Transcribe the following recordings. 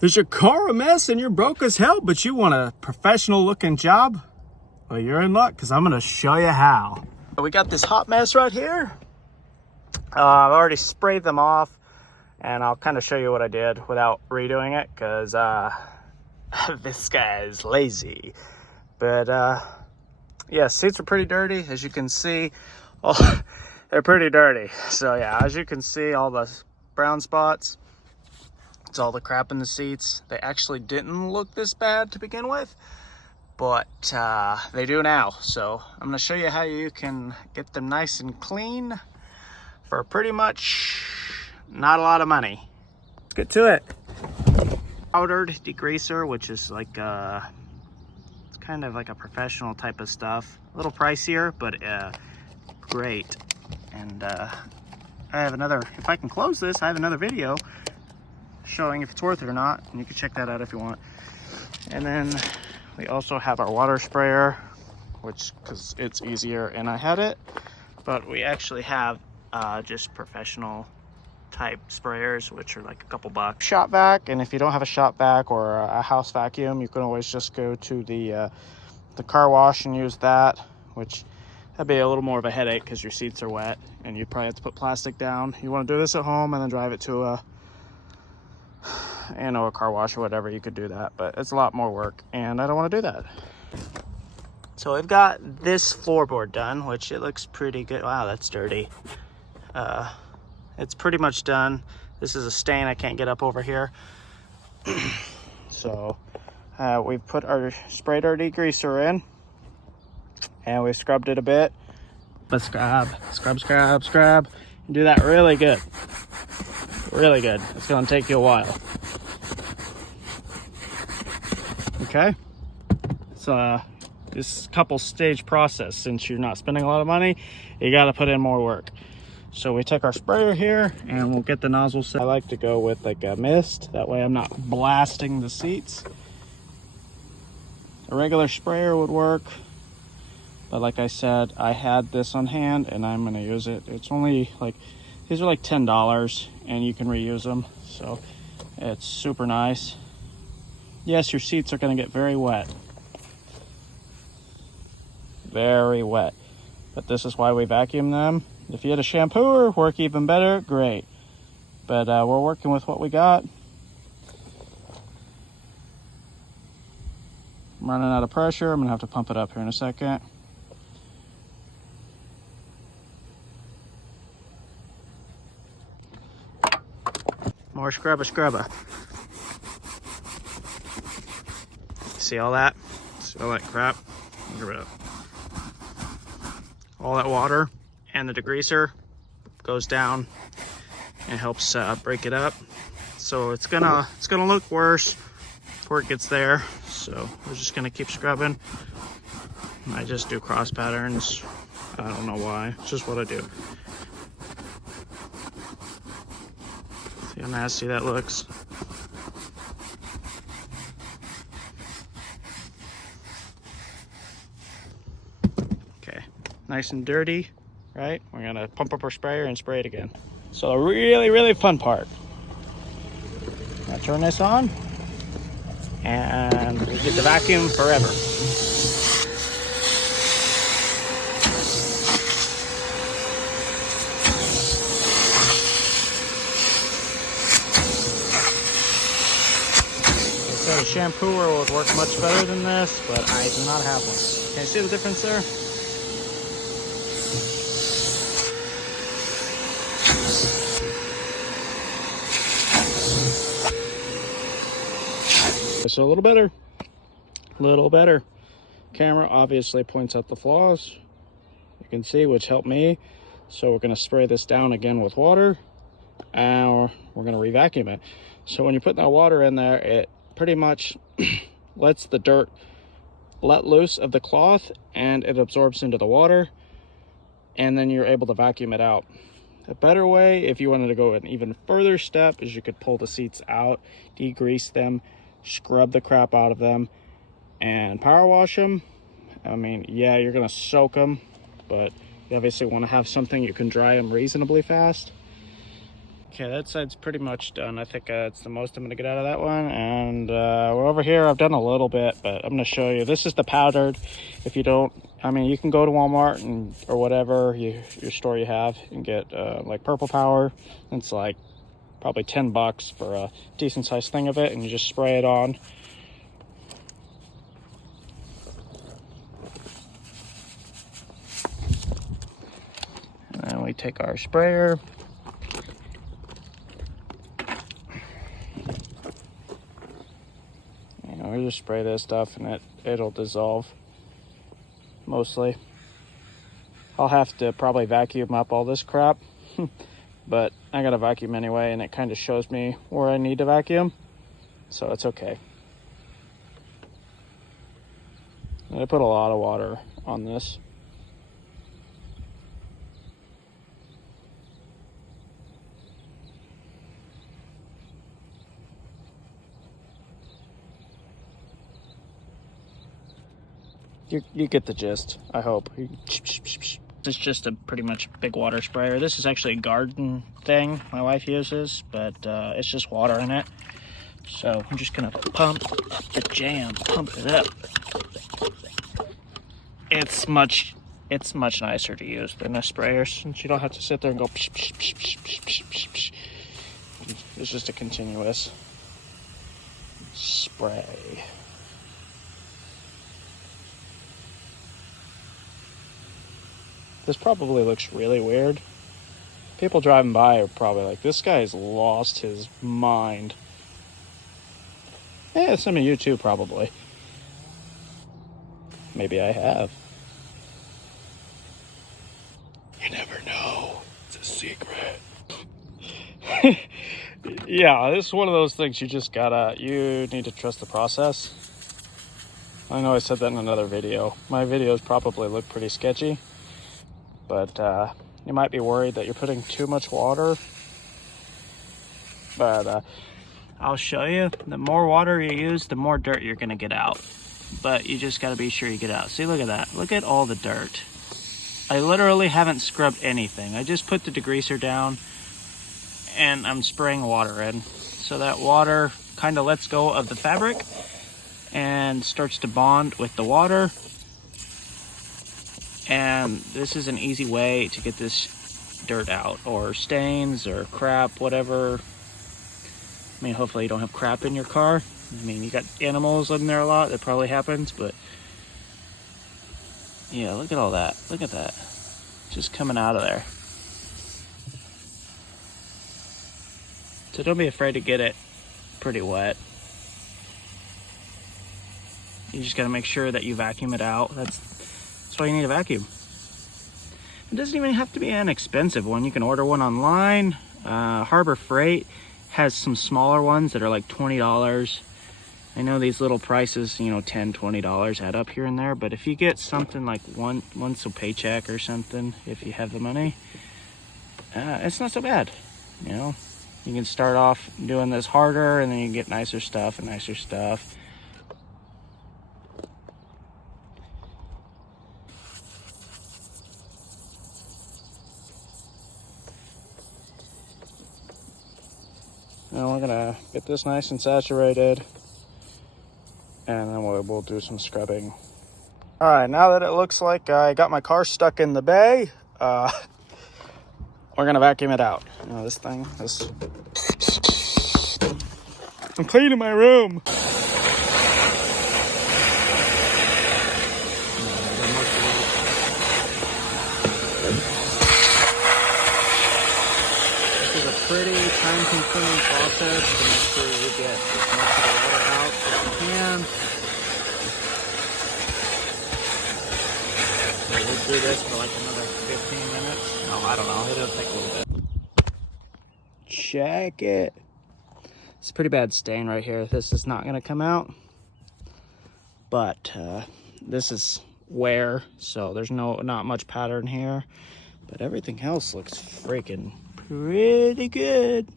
Is your car a mess and you're broke as hell, but you want a professional looking job? Well, you're in luck, because I'm going to show you how. We got this hot mess right here. I've already sprayed them off, and I'll kind of show you what I did without redoing it, because this guy is lazy. But yeah, seats are pretty dirty, as you can see. Oh, they're pretty dirty. So yeah, as you can see, all the brown spots, it's all the crap in the seats. They actually didn't look this bad to begin with, but they do now. So I'm gonna show you how you can get them nice and clean for pretty much not a lot of money. Let's get to it. Powdered degreaser, which is like it's kind of like a professional type of stuff. A little pricier, but great. And I have another, if I can close this, I have another video showing if it's worth it or not, and you can check that out if you want. And then we also have our water sprayer, which, because it's easier, and I had it, but we actually have just professional type sprayers, which are like a couple bucks. Shop vac, and if you don't have a shop vac or a house vacuum, you can always just go to the car wash and use that, which that'd be a little more of a headache because your seats are wet and you probably have to put plastic down. You want to do this at home and then drive it to a car wash or whatever, you could do that, but it's a lot more work and I don't want to do that. So I've got this floorboard done, which it looks pretty good. Wow, that's dirty. It's pretty much done. This is a stain I can't get up over here. So we've sprayed our degreaser in and we scrubbed it a bit. But scrub, and do that really good. Really good. It's gonna take you a while. Okay, so this couple stage process. Since you're not spending a lot of money, you got to put in more work. So we take our sprayer here and we'll get the nozzle set. I like to go with like a mist, that way I'm not blasting the seats. A regular sprayer would work, but like I said, I had this on hand and I'm going to use it. It's only like, these are like $10 and you can reuse them, so it's super nice. Yes, your seats are going to get very wet. Very wet. But this is why we vacuum them. If you had a shampooer, work even better, great. But we're working with what we got. I'm running out of pressure. I'm going to have to pump it up here in a second. More scrubba. See all that? See all that crap? Get rid of all that water, and the degreaser goes down and helps break it up. So it's gonna look worse before it gets there. So we're just gonna keep scrubbing. I just do cross patterns. I don't know why. It's just what I do. See how nasty that looks. Okay, nice and dirty, right? We're gonna pump up our sprayer and spray it again. So a really fun part. I'll turn this on and we get the vacuum forever. A shampooer would work much better than this, but I do not have one. Can you see the difference there? So a little better. Camera obviously points out the flaws, you can see, which helped me. So we're going to spray this down again with water, and we're going to re-vacuum it. So when you put that water in there, it pretty much lets the dirt let loose of the cloth and it absorbs into the water, and then you're able to vacuum it out. A better way, if you wanted to go an even further step, is you could pull the seats out, degrease them, scrub the crap out of them, and power wash them. I mean, yeah, you're gonna soak them, but you obviously want to have something you can dry them reasonably fast. Okay, that side's pretty much done. I think it's the most I'm going to get out of that one. And we're over here. I've done a little bit, but I'm going to show you. This is the powdered. If you don't, I mean, you can go to Walmart and or whatever your store you have and get like Purple Power. It's like probably $10 for a decent sized thing of it, and you just spray it on. And then we take our sprayer. We just spray this stuff and it'll dissolve mostly. I'll have to probably vacuum up all this crap, but I got to vacuum anyway, and it kind of shows me where I need to vacuum, so it's okay. And I put a lot of water on this. You get the gist, I hope. It's just a pretty much big water sprayer. This is actually a garden thing my wife uses, but it's just water in it. So I'm just gonna pump the jam, pump it up. It's much nicer to use than a sprayer, since you don't have to sit there and go psh, psh, psh, psh, psh, psh, psh, psh. It's just a continuous spray. This probably looks really weird. People driving by are probably like, this guy's lost his mind. Yeah, some of you too, probably. Maybe I have. You never know. It's a secret. Yeah, this is one of those things you need to trust the process. I know I said that in another video. My videos probably look pretty sketchy. But you might be worried that you're putting too much water. But I'll show you. The more water you use, the more dirt you're going to get out. But you just got to be sure you get out. See, look at that. Look at all the dirt. I literally haven't scrubbed anything. I just put the degreaser down and I'm spraying water in. So that water kind of lets go of the fabric and starts to bond with the water. And this is an easy way to get this dirt out, or stains or crap, whatever. I mean, hopefully you don't have crap in your car. I mean, you got animals in there a lot, that probably happens, but yeah, look at all that. Look at that. Just coming out of there. So don't be afraid to get it pretty wet. You just gotta make sure that you vacuum it out. That's why you need a vacuum. It doesn't even have to be an expensive one. You can order one online. Harbor Freight has some smaller ones that are like $20. I know these little prices, you know, $10, $20 add up here and there, but if you get something like once a paycheck or something, if you have the money, it's not so bad. You know, you can start off doing this harder, and then you can get nicer stuff and nicer stuff. Now we're gonna get this nice and saturated, and then we'll do some scrubbing. All right, now that it looks like I got my car stuck in the bay, we're gonna vacuum it out. You know, I'm cleaning my room. Pretty time-consuming process to make sure you get as much of the water out as you can. So we'll do this for like another 15 minutes. No, I don't know. It'll take a little bit. Check it. It's a pretty bad stain right here. This is not going to come out. But this is wear, so there's not much pattern here. But everything else looks freaking pretty good.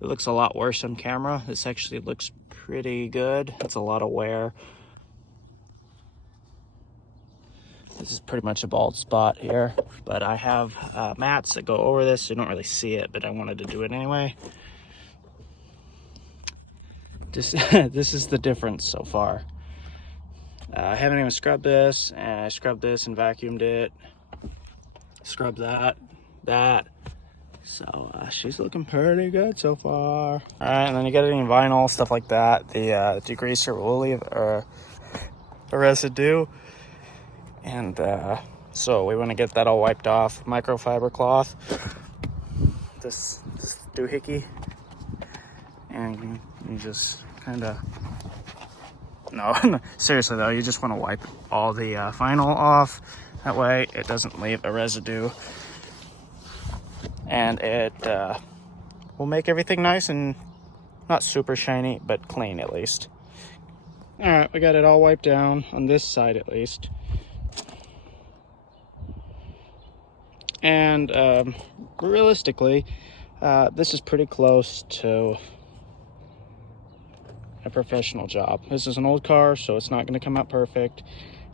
It looks a lot worse on camera. This actually looks pretty good. It's a lot of wear. This is pretty much a bald spot here, but I have mats that go over this, so you don't really see it, but I wanted to do it anyway. This is the difference so far. I haven't even scrubbed this, and I scrubbed this and vacuumed it. Scrubbed that. So she's looking pretty good so far. All right, and then you get any vinyl, stuff like that. The degreaser will leave a residue. And so we want to get that all wiped off. Microfiber cloth. This doohickey. And you just kind of... No, seriously though, you just want to wipe all the vinyl off. That way it doesn't leave a residue. And it will make everything nice and not super shiny, but clean at least. All right, we got it all wiped down on this side at least. And realistically, this is pretty close to a professional job. This is an old car, so it's not going to come out perfect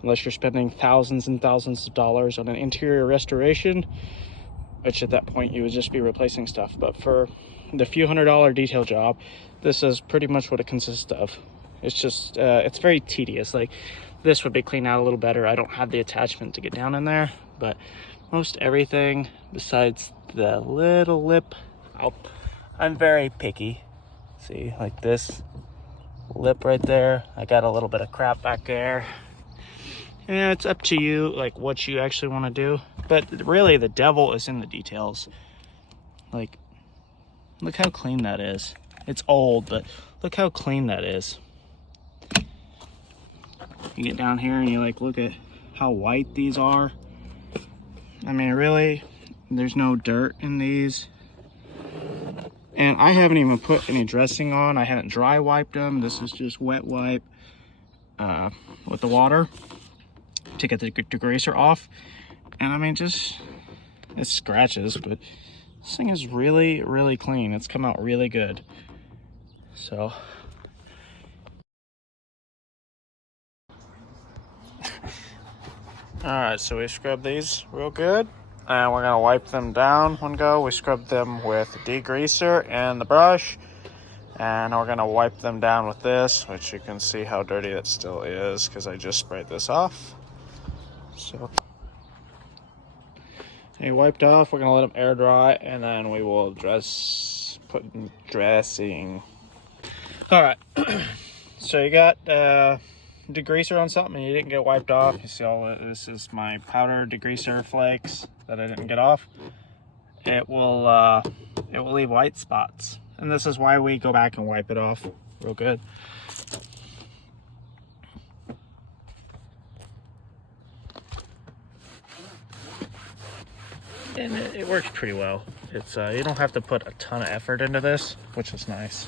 unless you're spending thousands and thousands of dollars on an interior restoration, which at that point you would just be replacing stuff. But for the few $100 detail job, this is pretty much what it consists of. It's just it's very tedious. Like, this would be cleaned out a little better. I don't have the attachment to get down in there, but most everything besides the little lip, I'm very picky. See, like this lip right there, I got a little bit of crap back there. Yeah, it's up to you, like what you actually want to do. But really, the devil is in the details. Like, look how clean that is. It's old, but look how clean that is. You get down here and you like look at how white these are. I mean, really, there's no dirt in these. And I haven't even put any dressing on. I haven't dry wiped them. This is just wet wipe with the water to get the degreaser off. And I mean, just, it scratches, but this thing is really, really clean. It's come out really good. So. All right, so we scrubbed these real good. And we're gonna wipe them down one go. We scrubbed them with degreaser and the brush. And we're gonna wipe them down with this, which you can see how dirty it still is because I just sprayed this off. So, they wiped off. We're gonna let them air dry, and then we will put in dressing. All right, so you got degreaser on something and you didn't get wiped off. You see all this is my powder degreaser flakes that I didn't get off. It will leave white spots, and this is why we go back and wipe it off real good. And it works pretty well. It's you don't have to put a ton of effort into this, which is nice.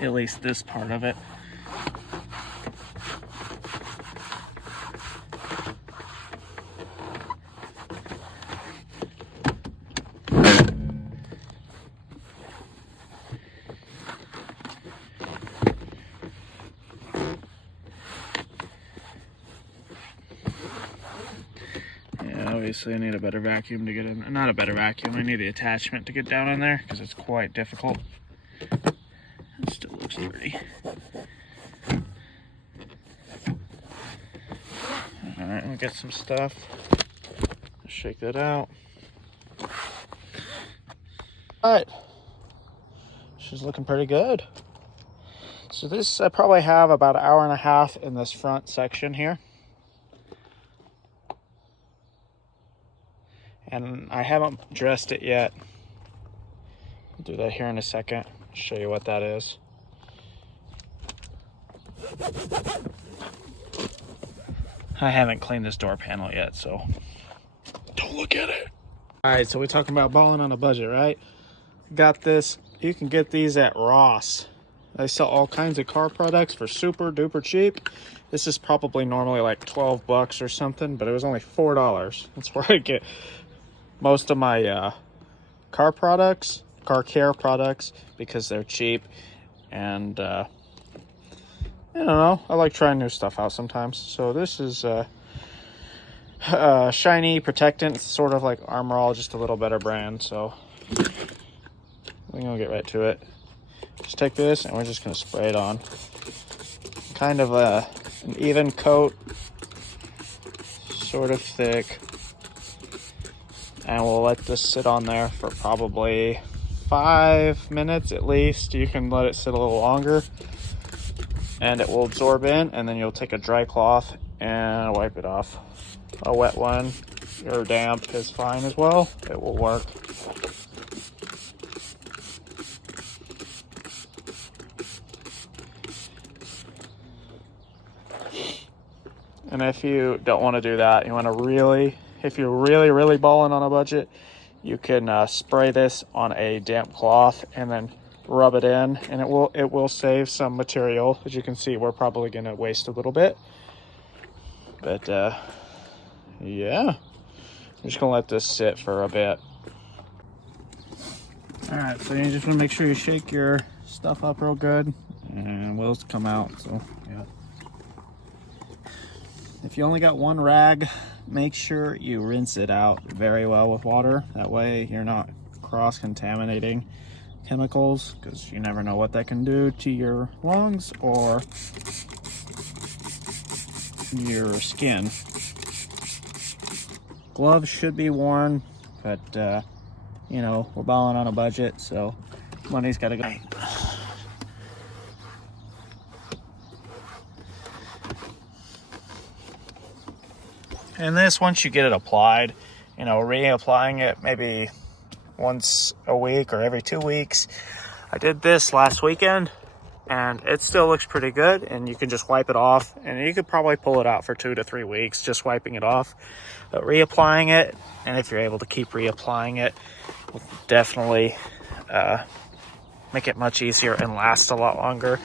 At least this part of it. Yeah, obviously I need a better vacuum to get in. Not a better vacuum, I need the attachment to get down in there because it's quite difficult. It still looks dirty. Alright, we'll get some stuff. Shake that out. Alright. She's looking pretty good. So this, I probably have about an hour and a half in this front section here. And I haven't dressed it yet. I'll do that here in a second. Show you what that is. I haven't cleaned this door panel yet, so don't look at it. All right, so we're talking about balling on a budget, right? Got this. You can get these at Ross. They sell all kinds of car products for super duper cheap. This is probably normally like 12 bucks or something, but it was only $4. That's where I get most of my car products. car care products because they're cheap, and I don't know, I like trying new stuff out sometimes. So this is shiny protectant. It's sort of like Armor All, just a little better brand. So we're gonna get right to it. Just take this and we're just gonna spray it on. Kind of an even coat, sort of thick, and we'll let this sit on there for probably 5 minutes at least. You can let it sit a little longer and it will absorb in, and then you'll take a dry cloth and wipe it off. A wet one or damp is fine as well. It will work. And if you don't want to do that, you want to really, if you're really balling on a budget, you can spray this on a damp cloth and then rub it in, and it will save some material. As you can see, we're probably going to waste a little bit, but yeah, I'm just gonna let this sit for a bit. All right, so you just want to make sure you shake your stuff up real good, and will come out. So yeah, if you only got one rag, make sure you rinse it out very well with water. That way you're not cross-contaminating chemicals, because you never know what that can do to your lungs or your skin. Gloves should be worn, but you know, we're balling on a budget, so money's got to go. And this, once you get it applied, you know, reapplying it maybe once a week or every 2 weeks. I did this last weekend and it still looks pretty good, and you can just wipe it off, and you could probably pull it out for 2 to 3 weeks just wiping it off. But reapplying it, and if you're able to keep reapplying it, will definitely make it much easier and last a lot longer.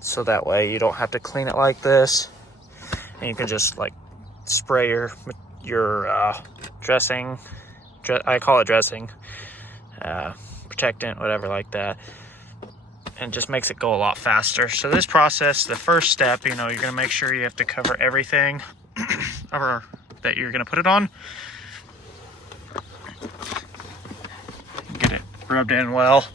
So that way you don't have to clean it like this, and you can just like spray your dressing, I call it dressing, protectant, whatever like that, and just makes it go a lot faster. So this process, the first step, you know, you're gonna make sure you have to cover everything or that you're gonna put it on. Get it rubbed in well.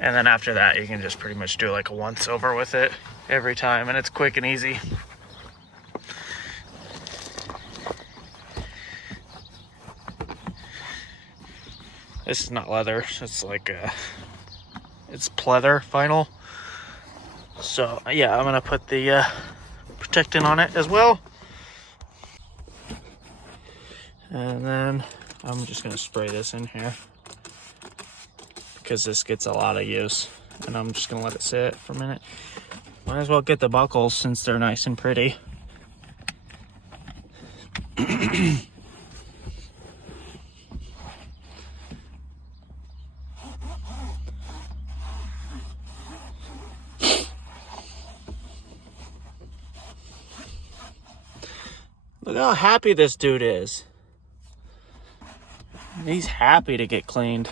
And then after that, you can just pretty much do like a once over with it every time, and it's quick and easy. This is not leather, it's like it's pleather vinyl. So yeah, I'm gonna put the protectant on it as well. And then I'm just gonna spray this in here because this gets a lot of use, and I'm just gonna let it sit for a minute. Might as well get the buckles since they're nice and pretty. Look how happy this dude is. He's happy to get cleaned.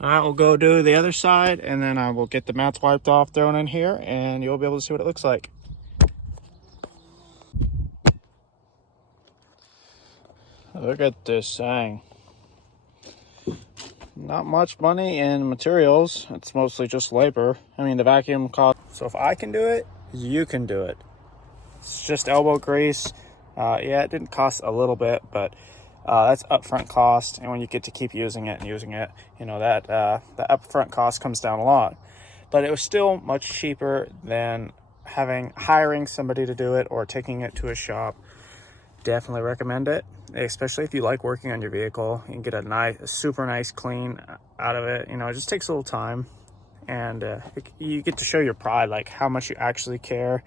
All right, we'll go do the other side, and then I will get the mats wiped off, thrown in here, and you'll be able to see what it looks like. Look at this thing. Not much money in materials. It's mostly just labor. I mean, the vacuum cost. So if I can do it, you can do it. It's just elbow grease. Yeah, it didn't cost a little bit, but that's upfront cost. And when you get to keep using it and using it, you know, that the upfront cost comes down a lot. But it was still much cheaper than hiring somebody to do it or taking it to a shop. Definitely recommend it, especially if you like working on your vehicle. You can get a super nice clean out of it. You know, it just takes a little time, and you get to show your pride, like how much you actually care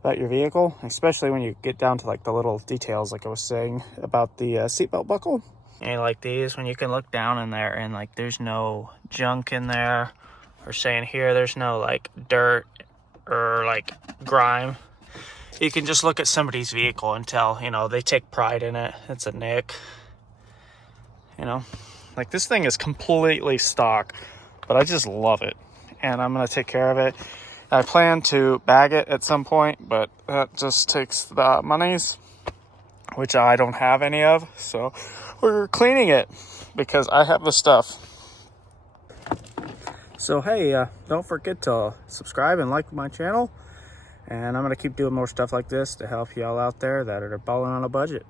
about your vehicle, especially when you get down to like the little details, like I was saying about the seatbelt buckle. And like these, when you can look down in there and like there's no junk in there, or saying here there's no like dirt or like grime. You can just look at somebody's vehicle and tell, you know, they take pride in it. It's a nick. You know, like this thing is completely stock, but I just love it. And I'm going to take care of it. I plan to bag it at some point, but that just takes the monies, which I don't have any of. So we're cleaning it because I have the stuff. So hey, don't forget to subscribe and like my channel. And I'm going to keep doing more stuff like this to help y'all out there that are balling on a budget.